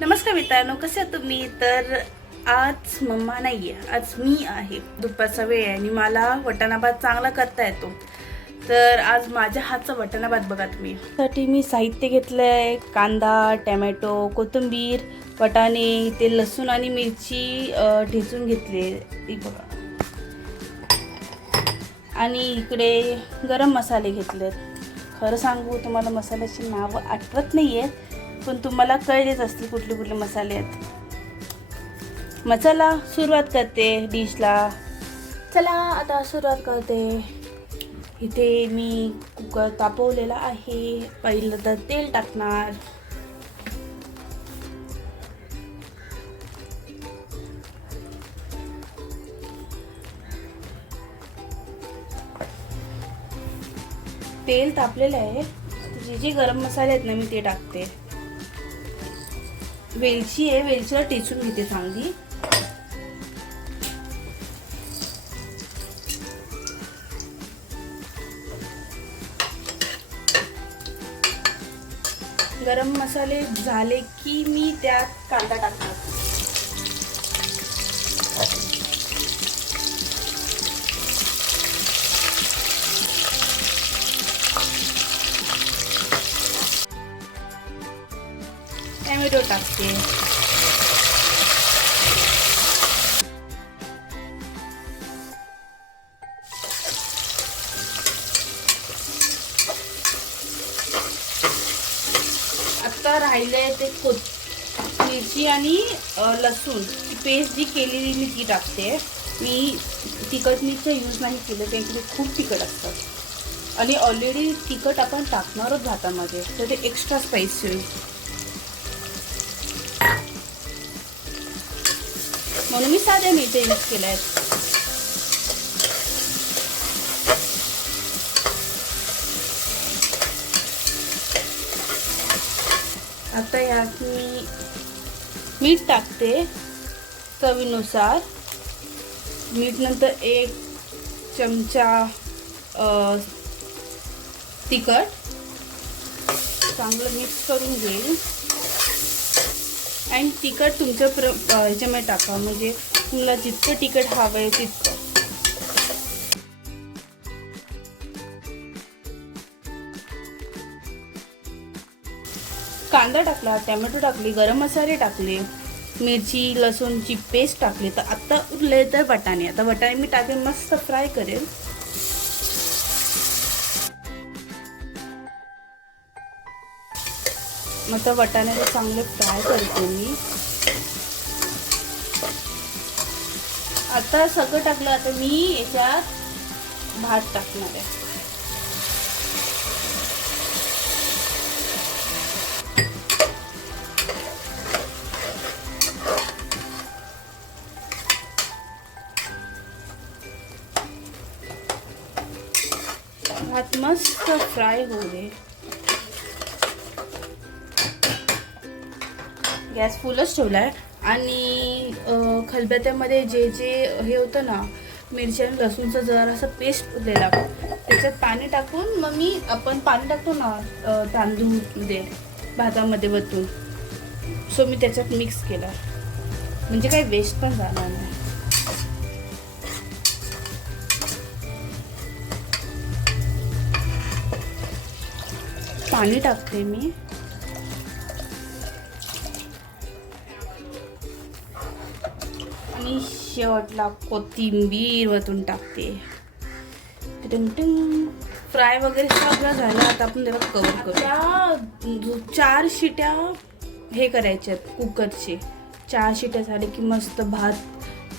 नमस्कार मित्रांनो कसे आहात तुम्ही? तर आज मम्मा नाही आहे आज मी आहे. दुपारचा वेळ आहे आणि मला वटाणा भात चांगला करता येतो. तर आज माझ्या हातचा वटाणा भात बघा तुम्ही. साठी मी साहित्य घेतलं आहे कांदा टॅमॅटो कोथिंबीर वटाणे ते लसूण आणि मिरची ठेचून घेतले ती बघा. आणि इकडे गरम मसाले घेतलेत. खरं सांगू तुम्हाला मसाल्याची नावं आठवत नाही आहेत पण तुम्हाला कळलेच असतील कुठले कुठले मसाले आहेत. मग चला सुरुवात करते डिशला. चला आता सुरुवात करते. इथे मी कुकर तापवलेला आहे. पहिलं तर तेल टाकणार. तेल तापलेलं आहे. जे जे गरम मसाले आहेत ना मी ते टाकते. वेलची आहे वेलचीला टेचून घेते चांगली. गरम मसाले झाले की मी त्यात कांदा टाकणार. टॅमॅटो टाकते. आता राहिलंय ते कोथ मिरची आणि लसूण. पेस्ट जी केलेली मी ती टाकते. मी तिखट मिरचं यूज नाही केलं त्यांच्याकडे खूप तिखट असतात. आणि ऑलरेडी तिखट आपण टाकणारच भातामध्ये तर ते एक्स्ट्रा स्पाइसी होईल. म्हणून मी साध्या मिरच्या यूज केल्या. आहेत आता यात मी मीठ टाकते चवीनुसार. मीठ नंतर एक चमचा तिखट. चांगलं मिक्स करून घेईल. आणि तिखट तुमच्या प्र ह्याच्यामध्ये टाका. म्हणजे तुम्हाला जितकं तिखट हवं आहे तितकं. कांदा टाकला टॅमॅटो टाकले गरम मसाले टाकले मिरची लसूणची पेस्ट टाकली. तर आत्ता उरले तर वटाणे आता वटाणे मी टाकेन मस्त फ्राय करेल. मग तर वाटाणे चांगले फ्राय करते मी. आता सगळं टाकलं आता मी याच्यात भात टाकणार आहे. भात मस्त फ्राय होऊ दे. गॅस फुलच ठेवला आहे आणि अं, खलबत्त्यामध्ये जे जे हे होतं ना मिरची आणि लसूणचं जरासं पेस्ट दिला त्याच्यात पाणी टाकून मग मी आपण पाणी टाकतो ना तांदूळमध्ये भातामध्ये वतून. सो मी त्याच्यात मिक्स केला. म्हणजे काही वेस्ट पण जाणार नाही. पाणी टाकते मी. शेवटला कोथिंबीर वतून टाकते. फ्राय वगैरे सगळं झालं. आता आपण त्याला कवर करू. चार शिट्या हे करायच्यात कुकरचे. चार शिट्या झाले की मस्त भात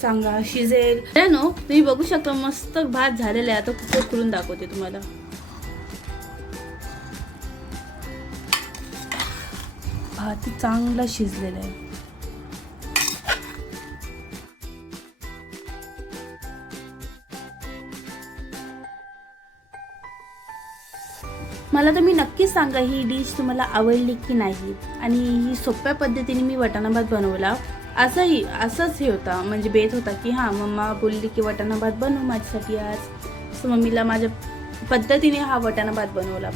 चांगला शिजेल. नो तुम्ही बघू शकता मस्त भात झालेला आहे. आता कुकर करून दाखवते तुम्हाला. भात चांगला शिजलेला आहे. मला तुम्ही नक्कीच सांगा ही डिश तुम्हाला आवडली की नाही? आणि ही सोप्या पद्धतीने मी वटाणा भात बनवला. असंही असंच हे होता म्हणजे बेत होता की हां मम्मा बोलली की वटाणा भात बनव माझ्यासाठी आज. सो मम्मीला माझ्या पद्धतीने हा वटाणा भात बनवला.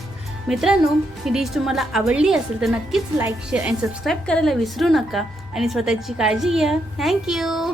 मित्रांनो ही डिश तुम्हाला आवडली असेल तर नक्कीच लाईक शेअर आणि सबस्क्राईब करायला विसरू नका. आणि स्वतःची काळजी घ्या. थँक्यू